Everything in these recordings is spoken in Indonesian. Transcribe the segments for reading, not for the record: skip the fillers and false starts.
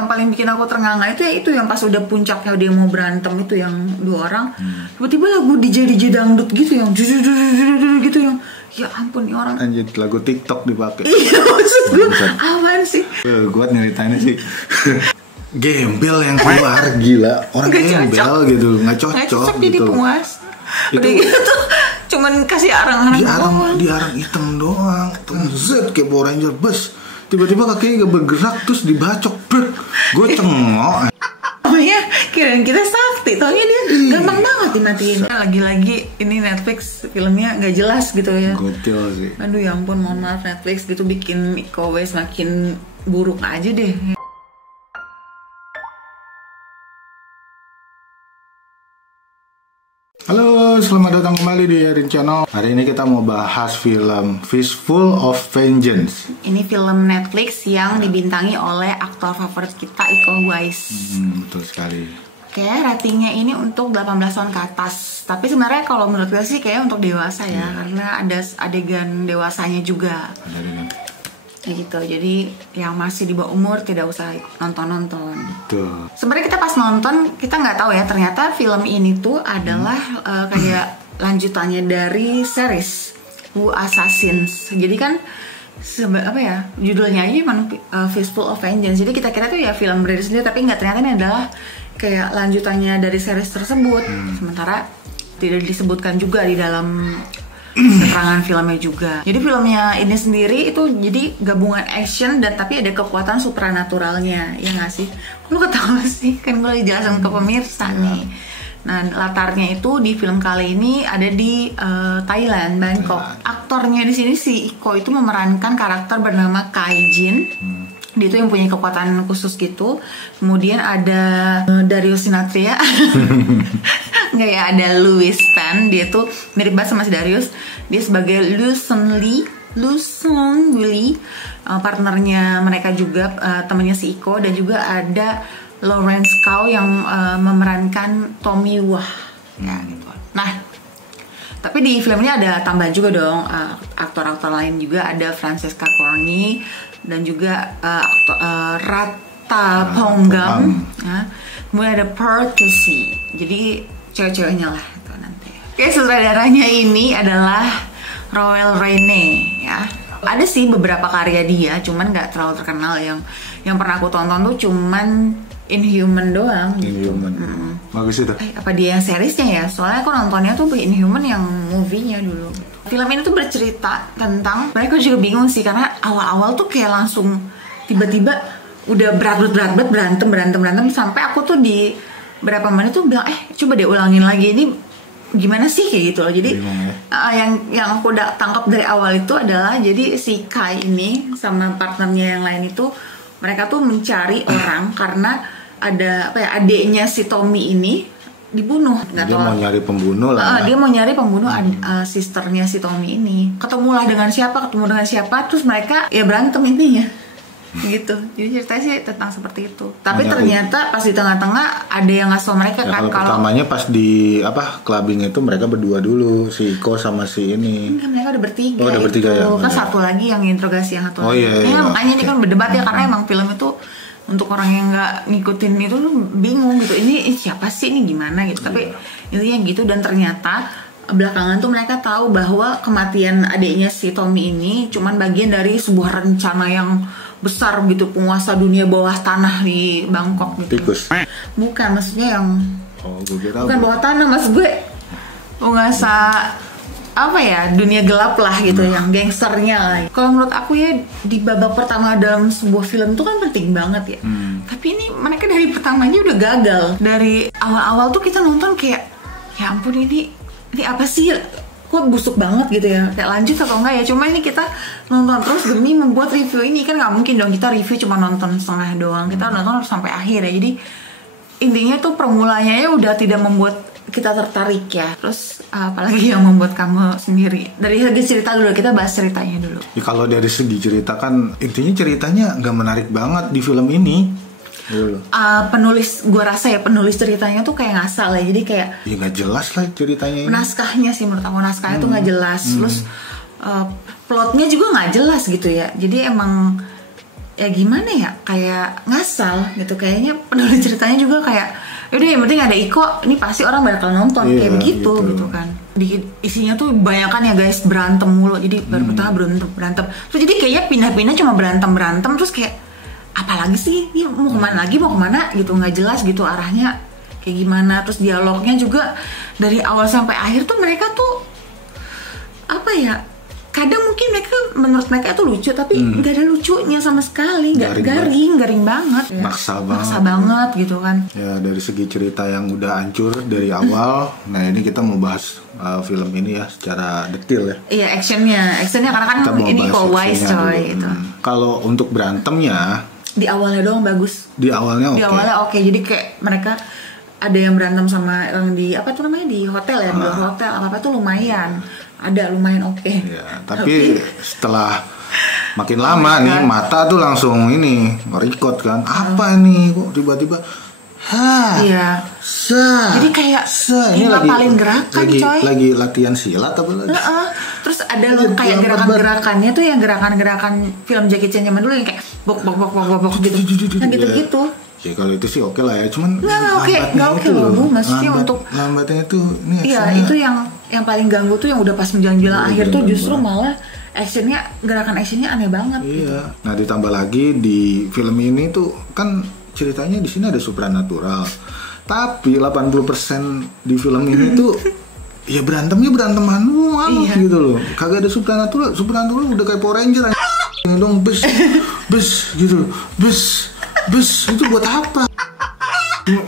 yang paling bikin aku ternganga itu ya itu yang pas udah puncaknya dia mau berantem itu yang 2 orang. Tiba-tiba lagu DJ dangdut gitu yang gitu yang ya ampun nih orang. Anjir lagu TikTok dipakai. Iya maksud gue apaan sih? Gue nyeritainnya sih. Gembel yang keluar gila. Orang gembel gitu, nggak cocok jadi gitu. puas. Udah gitu cuman kasih arang-arang di arang hitam doang. Zet kayak Power Ranger bus. Tiba-tiba kakinya gak bergerak terus dibacok. Gue cengok. Namanya kirain kita sakti, taunya dia gampang banget dimatiin. Lagi-lagi ini Netflix filmnya nggak jelas gitu ya. Gotil sih. Aduh ya ampun, mohon maaf Netflix gitu bikin Iko Uwais makin buruk aja deh. Halo, selamat datang kembali di Erin Channel. Hari ini kita mau bahas film Fistful of Vengeance. Ini film Netflix yang dibintangi oleh aktor favorit kita Iko Uwais. Betul sekali. Oke, ratingnya ini untuk 18 tahun ke atas. Tapi sebenarnya kalau menurut gue sih kayak untuk dewasa ya, karena ada adegan dewasanya juga. Kayak gitu, jadi yang masih di bawah umur tidak usah nonton. Tuh. Sebenarnya kita pas nonton kita nggak tahu ya, ternyata film ini tuh adalah kayak lanjutannya dari series Who Assassins. Jadi kan apa ya, judulnya aja memang Fistful of Vengeance. Jadi kita kira tuh ya film berdiri sendiri, tapi nggak, ternyata ini adalah kayak lanjutannya dari series tersebut. Sementara tidak disebutkan juga di dalam keterangan filmnya juga. Jadi filmnya ini sendiri itu jadi gabungan action dan tapi ada kekuatan supranaturalnya, ya nggak sih? Lu ketawa sih? Kan gue lagi jelasin ke pemirsa nih. Nah, latarnya itu di film kali ini ada di Thailand, Bangkok. Aktornya di sini si Iko itu memerankan karakter bernama Kai Jin. Dia itu yang punya kekuatan khusus gitu. Kemudian ada Darius Sinathrya. Nggak ya, ada Louis Tan. Dia tuh mirip banget sama si Darius. Dia sebagai Lu Seung Lee, partnernya mereka juga, temannya si Iko. Dan juga ada Lawrence Chow yang memerankan Tommy Wah. Ya, gitu. Nah, tapi di film ini ada tambahan juga dong, aktor-aktor lain juga. Ada Francesca Corny dan juga Rata Ponggam. Ya. Kemudian ada Pertusi. Jadi cewek-ceweknya lah itu nanti. Oke, sutradaranya ini adalah Roel Reine ya. Ada sih beberapa karya dia, cuman nggak terlalu terkenal. Yang pernah aku tonton tuh cuman Inhuman doang. Inhuman. Bagus itu. Apa dia yang seriesnya ya? Soalnya aku nontonnya tuh Inhuman yang movie-nya dulu. Film ini tuh bercerita tentang, mereka juga bingung sih karena awal-awal tuh kayak langsung tiba-tiba udah berat berantem sampai aku tuh di berapa menit tuh bilang coba deh ulangin lagi, ini gimana sih kayak gitu loh. Jadi yang aku udah tangkap dari awal itu adalah jadi si Kai ini sama partnernya yang lain itu mereka tuh mencari orang karena ada apa ya, adiknya si Tommy ini dibunuh. Dia mau nyari pembunuh lah. Dia mau nyari pembunuh sisternya si Tommy ini. Ketemulah dengan siapa, terus mereka ya berantem intinya. Gitu. Jadi ceritanya sih tentang seperti itu. Tapi ternyata pas di tengah-tengah ada yang ngasih mereka ya, kan kalau pertamanya pas di clubbing itu mereka berdua dulu, si Iko sama si ini. Enggak, mereka udah bertiga. Oh, udah bertiga ya. Kan satu lagi yang interogasi yang satu. Iya. Makanya ini kan berdebat ya, karena emang film itu untuk orang yang nggak ngikutin itu tuh bingung gitu. Ini siapa sih, ini gimana gitu. Tapi intinya gitu, dan ternyata belakangan tuh mereka tahu bahwa kematian adiknya si Tommy ini cuman bagian dari sebuah rencana yang besar gitu, penguasa dunia bawah tanah di Bangkok gitu. Tikus? Bukan, maksudnya yang bukan bawah tanah, mas gue penguasa apa ya, dunia gelap lah gitu, yang gangsternya lah. Kalau menurut aku ya di babak pertama dalam sebuah film itu kan penting banget ya. Tapi ini mereka dari pertamanya udah gagal. Dari awal-awal tuh kita nonton kayak ya ampun, ini apa sih, kok busuk banget gitu ya, kayak lanjut atau enggak ya. Cuma ini kita nonton terus demi membuat review ini, kan nggak mungkin dong kita review cuma nonton setengah doang. Kita nonton harus sampai akhir ya. Jadi intinya tuh permulanya ya udah tidak membuat kita tertarik ya. Terus apalagi yang membuat kamu sendiri? Dari segi cerita dulu, kita bahas ceritanya dulu. Ya, kalau dari segi cerita kan intinya ceritanya nggak menarik banget di film ini. Penulis, gue rasa ya penulis ceritanya tuh kayak ngasal ya. Jadi kayak ya nggak jelas lah ceritanya ini. Naskahnya sih menurut aku, naskahnya tuh nggak jelas. Terus plotnya juga nggak jelas gitu ya. Jadi emang ya gimana ya, kayak ngasal gitu. Kayaknya penulis ceritanya juga kayak yaudah yang penting ada Iko, ini pasti orang bakal nonton, kayak begitu gitu kan. Isinya tuh banyakan ya guys, berantem mulu. Jadi baru pertama berantem. Terus jadi kayaknya pindah-pindah cuma berantem terus kayak apalagi sih? Ya, mau kemana gitu, nggak jelas gitu arahnya kayak gimana. Terus dialognya juga dari awal sampai akhir tuh mereka tuh apa ya? Kadang mungkin menurut mereka itu lucu, tapi nggak ada lucunya sama sekali, nggak garing banget, maksa banget gitu kan. Ya dari segi cerita yang udah hancur dari awal. Nah ini kita mau bahas film ini ya secara detail ya. Iya, actionnya karena kan ini kok wise coy gitu. Kalau untuk berantemnya di awalnya doang bagus. Di awalnya oke. Jadi kayak mereka ada yang berantem sama yang di apa tuh namanya di hotel ya, di hotel apa tuh lumayan oke. Ya, tapi setelah makin lama nih mata tuh langsung ini nge-record kan. Apa ini kok tiba-tiba iya. Jadi kayak ini lagi paling gerakan coy. Lagi latihan silat apa lagi? Terus ada kayak gerakan-gerakannya tuh yang gerakan-gerakan film Jackie Chan zaman dulu yang kayak bok gitu. Nah gitu-gitu. Ya kalau itu sih oke lah ya, cuman nggak oke loh Bu, maksudnya untuk lambatnya itu ini. Iya, itu yang paling ganggu tuh yang udah pas menjelang akhir tuh justru malah gerakan actionnya aneh banget. Iya. Gitu. Nah ditambah lagi di film ini tuh kan ceritanya di sini ada supranatural, tapi 80% di film ini tuh ya berantemnya beranteman gitu loh. Kagak ada supranatural udah kayak Power Ranger aja. Dong bus gitu. Bus itu buat apa?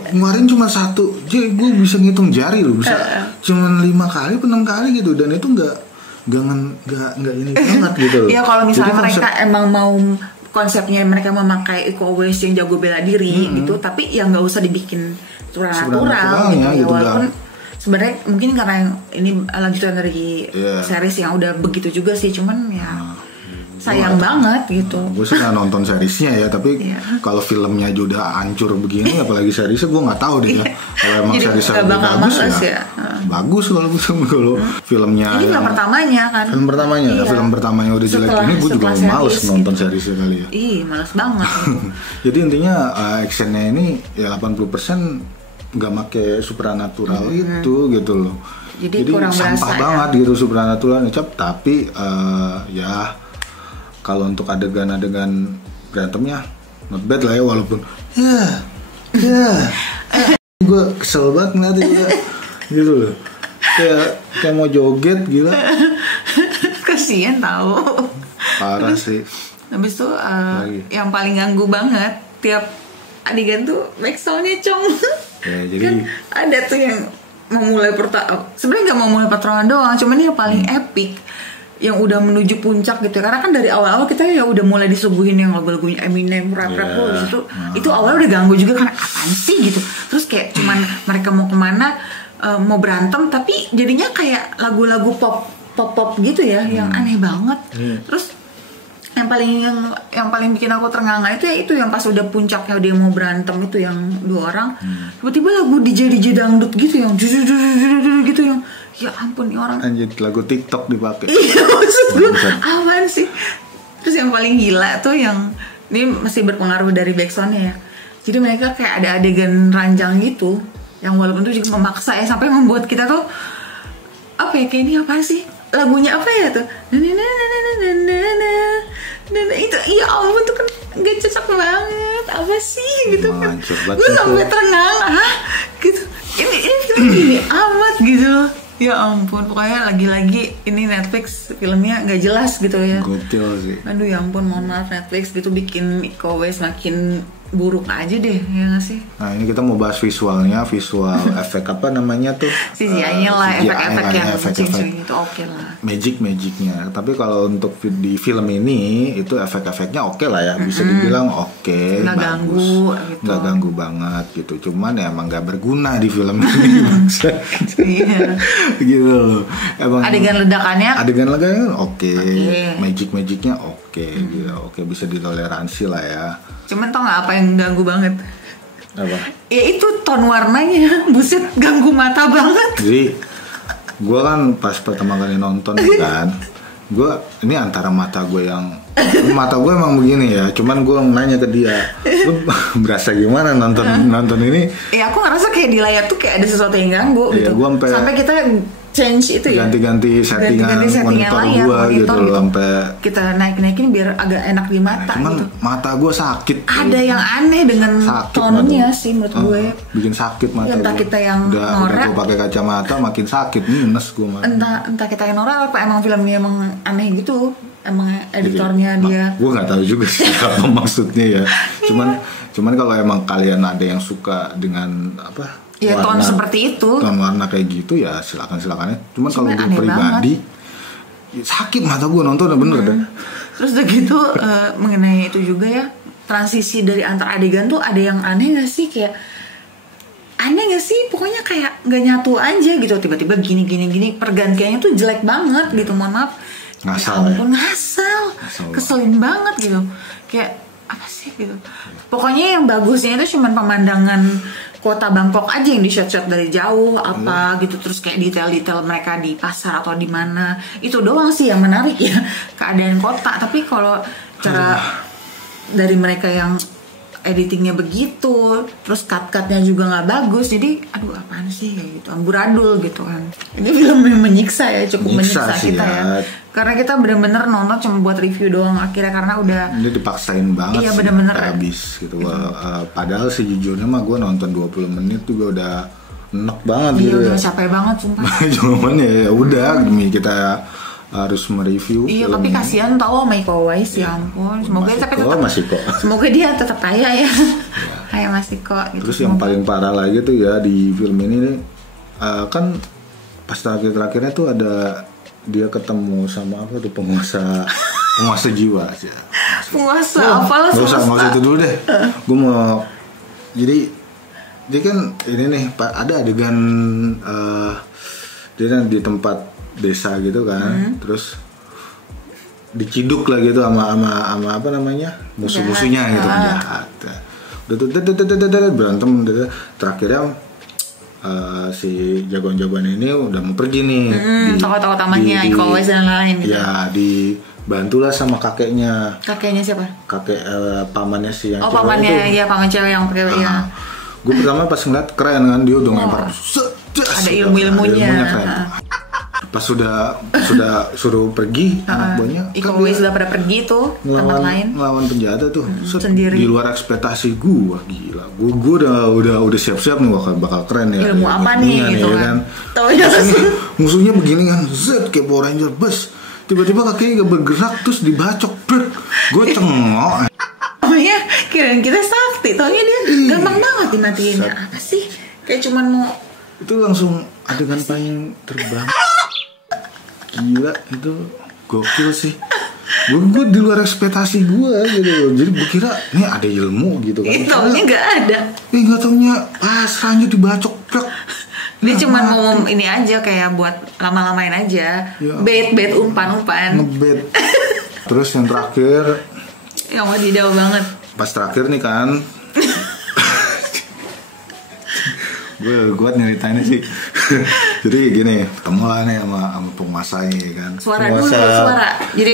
Kemarin cuma satu, jadi gue bisa ngitung jari loh, bisa cuma 5 kali, 6 kali gitu, dan itu nggak ini banget gitu loh. Iya kalau misalnya mereka emang mau konsepnya mereka memakai Iko Uwais yang jago bela diri gitu, tapi ya nggak usah dibikin supranatural gitu. Walaupun sebenarnya mungkin karena yang ini lanjutan dari series yang udah begitu juga sih, cuman ya. Sayang banget gitu. Gue sih nggak nonton seriesnya ya, tapi kalau filmnya aja udah hancur begini, apalagi seriesnya gue nggak tahu deh ya. Kalau emang seriesnya bagus ya, bagus kalau filmnya. Ini film pertamanya kan. Film pertamanya udah jelek ini, gue juga males nonton seriesnya kali ya. Males banget. Jadi intinya actionnya ini ya 80% nggak make supranatural itu gitu loh. Jadi kurang sampah banget gitu supranatural ngecap, tapi ya. Kalau untuk adegan-adegan berantemnya not bad lah ya, walaupun gue kesel banget ngeliatnya gitu loh, kayak mau joget gila. Kasian tahu. Parah sih. Habis itu yang paling ganggu banget tiap adegan tuh backsoundnya Cong. Ya, jadi kan ada tuh yang mau mulai sebenarnya nggak mau mulai pertarungan doang, cuman ini yang paling epic. Yang udah menuju puncak gitu, karena kan dari awal-awal kita ya udah mulai disuguhin yang lagu-lagunya Eminem, rap itu awalnya udah ganggu juga kan, apaan sih gitu. Terus kayak cuman mereka mau kemana, mau berantem tapi jadinya kayak lagu-lagu pop gitu ya, yang aneh banget. Terus yang paling bikin aku ternganga itu ya itu yang pas udah puncaknya dia mau berantem itu yang 2 orang, tiba-tiba lagu DJ dangdut gitu yang gitu yang ya ampun nih orang. Anjir, lagu TikTok dipakai. Iya, maksud gue awan sih. Terus yang paling gila tuh yang ini masih berpengaruh dari backsoundnya ya. Jadi mereka kayak ada adegan ranjang gitu, yang walaupun itu juga memaksa ya, sampai membuat kita tuh apa ya, kayak ini apa sih? Lagunya apa ya tuh? Itu iya ampun tuh kan gak cocok banget. Apa sih gitu kan? Gue sampai terengah gitu. Ini amat gitu. Ya ampun, pokoknya lagi-lagi ini Netflix filmnya nggak jelas gitu ya. Gotil sih. Aduh ya ampun, mohon maaf Netflix gitu bikin Iko Uwais makin buruk aja deh, ya nggak sih? Nah ini kita mau bahas visual efek apa namanya tuh? CGI-nya lah, efek-efek yang cincin itu oke lah. Magicnya. Tapi kalau untuk di film ini itu efek-efeknya oke lah ya, bisa dibilang oke, nggak bagus, ganggu, gitu. Nggak ganggu banget gitu. Cuman ya emang nggak berguna di film ini. Iya. Gitu loh. Emang adegan ledakannya oke. Magicnya oke, gitu. Oke, bisa ditoleransi lah ya. Cuman tau gak apa yang ganggu banget? Apa? Ya itu ton warnanya, buset ganggu mata banget. Jadi gue kan pas pertama kali nonton kan, gue ini antara mata gue yang Mata gue emang begini ya, cuman gue nanya ke dia, lu berasa gimana nonton ini? Ya aku ngerasa kayak di layar tuh kayak ada sesuatu yang ganggu gitu. Sampai kita change itu ya. Ganti-ganti settingan monitor gue gitu loh, sampai kita naikin biar agak enak di mata. Cuman gitu. mata gue sakit. Ada yang aneh dengan tonnya sih menurut gue. Bikin sakit mata. Ya, entah kita yang norak. Udah gue pakai kacamata makin sakit, minus gue mah. Entah kita yang norak apa emang filmnya emang aneh gitu. Emang editornya dia. Gue nggak tahu juga sih apa maksudnya ya. Cuman kalau emang kalian ada yang suka dengan apa? Ya ton seperti itu. Ton warna kayak gitu ya silakan ya. Cuman kalau gue pribadi sakit mata gue nonton bener deh. Terus udah gitu mengenai itu juga ya, transisi dari antar adegan tuh ada yang aneh nggak sih, kayak aneh nggak sih, pokoknya kayak nggak nyatu aja gitu, tiba-tiba gini pergantiannya tuh jelek banget gitu, mohon maaf. Ngasal ya ampun, ngasal keselin banget gitu, kayak apa sih gitu. Pokoknya yang bagusnya itu cuman pemandangan kota Bangkok aja yang di shot dari jauh apa gitu, terus kayak detail-detail mereka di pasar atau di mana, itu doang sih yang menarik ya, keadaan kota. Tapi kalau cara dari mereka yang editingnya begitu, terus cut-cutnya juga nggak bagus, jadi aduh apaan sih kayak gitu, amburadul gitu kan. Ini film yang menyiksa ya, cukup menyiksa kita ya. Karena kita benar-benar nonton cuma buat review doang akhirnya, karena udah ini dipaksain banget. Iya benar-benar habis gitu. Padahal sejujurnya mah gue nonton 20 menit juga udah enak banget gitu. Iya udah capek banget sumpah. Cuman ya udah demi kita harus mereview. Iya tapi kasihan tau sama Iko Uwais ya ampun. Semoga semoga dia tetap kaya ya. Kayak Mas Iko gitu. Terus yang paling parah lagi tuh ya di film ini nih, kan pas terakhirnya tuh ada dia ketemu sama apa tuh penguasa jiwa sih. Penguasa apa lah? Nggak usah itu dulu deh. Gue mau jadi dia kan ini nih ada adegan dia kan di tempat desa gitu kan, terus diciduk lah gitu sama apa namanya musuh-musuhnya gitu, jahat. Udah berantem, terakhirnya si jagoan-jagoan ini udah mau pergi nih, tokoh-tokoh tamannya Iko Uwais dan lain gitu. Ya dibantulah sama kakeknya siapa? Kakek pamannya si yang pamannya itu. Ya paman cewek yang pakai ya. Gue pertama pas ngeliat keren kan, dia udah ngelempar ada ilmu-ilmunya keren. Pas sudah suruh pergi anak buahnya, Iko Uwais sudah pada pergi tuh tempat lain ngelawan penjata tuh sendiri, di luar ekspektasi gue. Gila, gue udah siap-siap nih bakal keren ya, ilmu apa nih gitu kan. Musuhnya begini kan, kayak Power Ranger bus, tiba-tiba kakinya gak bergerak terus dibacok, gue cengok. Ya kirain kita sakti, taunya dia gampang banget dimatiin. Apa sih, kayak cuman mau itu langsung adegan paling terbang. Gila, itu gokil sih. Gue di luar ekspektasi gue gitu loh. Jadi gue kira nih ada ilmu gitu kan. Taunya nggak ada. Nggak taunya pasrahnya dibacok plak. Dia cuma mau ini aja kayak buat lama-lamain aja. Ya. Bait umpan. Ngebet. Terus yang terakhir. Yang wadidaw banget. Pas terakhir nih kan. gue nyeritainnya sih. Jadi gini, ketemu lah nih sama penguasanya kan. Suara. Jadi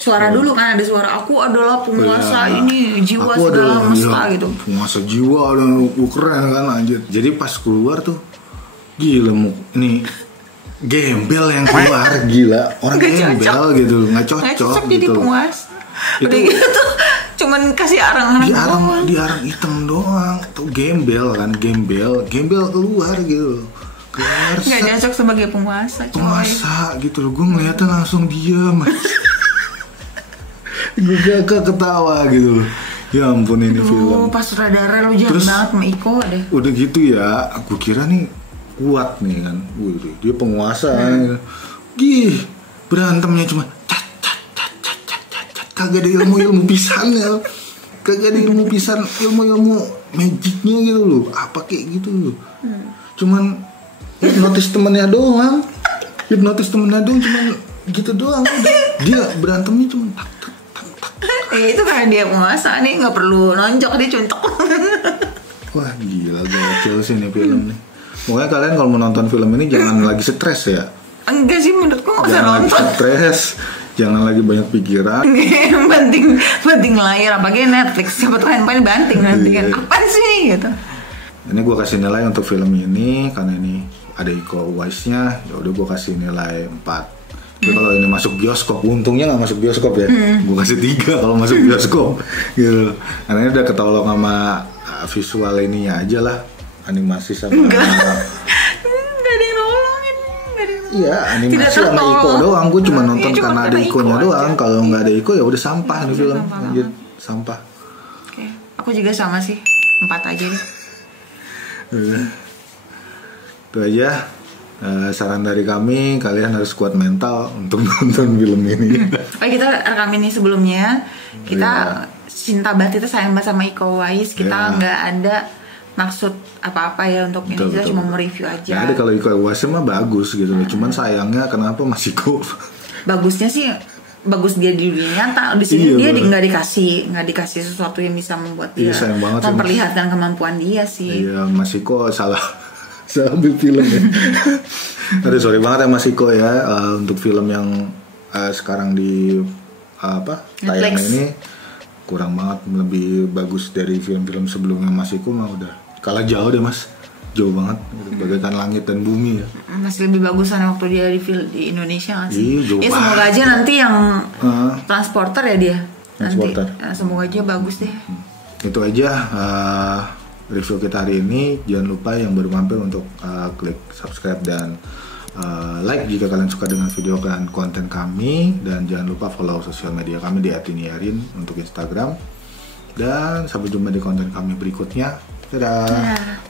suara dulu kan, ada suara aku adalah penguasa ini jiwa segala mesta gitu. Penguasa jiwa dan keren kan anjir. Jadi pas keluar tuh gila ini gembel yang keluar gila. Orang gembel gitu, nggak cocok jadi gitu. Penguasa. Udah gitu cuman kasih arang di arang hitam doang tuh gembel keluar gitu, nggak cocok sebagai penguasa gitu loh. Gue ngeliatnya langsung diam. Gue gak ketawa gitu loh. Ya ampun ini film pas sutradara lo jahat banget sama Iko deh. Udah gitu ya, aku kira nih kuat nih kan, dia penguasa berantemnya cuma kagak ada ilmu pisannya, kagak ada ilmu pisan, ilmu magicnya gitu loh, apa kayak gitu loh. Cuman hipnotis temennya doang, cuman gitu doang. Dia berantemnya cuma tak. Itu karena dia penguasa nih, nggak perlu nonjok, dia cuntok. Wah gila, gokil sih nih film nih. Pokoknya kalian kalau menonton film ini jangan lagi stres ya. Enggak sih, menurutku nggak usah nonton. Stres. Jangan lagi banyak pikiran. Banting layar apalagi Netflix. Siapa tuh handphone banting nanti kan. Apa sih gitu. Ini gue kasih nilai untuk film ini karena ini ada Iko Uwais-nya. Ya udah gue kasih nilai 4. Tapi kalau ini masuk bioskop, untungnya nggak masuk bioskop ya. Gue kasih 3 kalau masuk bioskop. Gitu. Karena ini udah ketolong sama visual ininya aja lah, animasi sama. Nggak ada yang nolongin. Iya, animasi sama Iko doang. Gue cuma nonton karena ada Ikonya doang. Kalau nggak ada Iko ya udah sampah nih film. Lanjut sampah. Oke, aku juga sama sih. 4 aja deh. Itu aja saran dari kami. Kalian harus kuat mental untuk nonton film ini. Kita rekam ini sebelumnya. Kita cinta banget, kita sayang banget sama Iko Uwais. Kita nggak ada maksud apa-apa ya untuk ini. Kita cuma mau review aja. Nah, ada kalau Iko Uwais mah bagus gitu loh. Cuman sayangnya kenapa Mas Iko? Bagusnya sih bagus dia di dunia nyata. Di sini dia nggak dikasih sesuatu yang bisa membuat dia memperlihatkan kemampuan dia sih. Iya, Mas Iko salah ambil film ya. Aduh, sorry banget ya Mas Iko ya, untuk film yang sekarang di tayangan ini kurang banget, lebih bagus dari film-film sebelumnya. Mas Iko mah udah kalah jauh deh Mas, jauh banget, bagaikan langit dan bumi ya. Masih lebih bagusan waktu dia di Indonesia nggak sih? Iya, semoga aja nanti yang transporter ya dia. Transporter. Nanti, semoga aja bagus deh. Itu aja review kita hari ini. Jangan lupa yang baru mampir untuk klik subscribe dan like jika kalian suka dengan video dan konten kami, dan jangan lupa follow sosial media kami di @iniarin untuk Instagram, dan sampai jumpa di konten kami berikutnya. Dadah.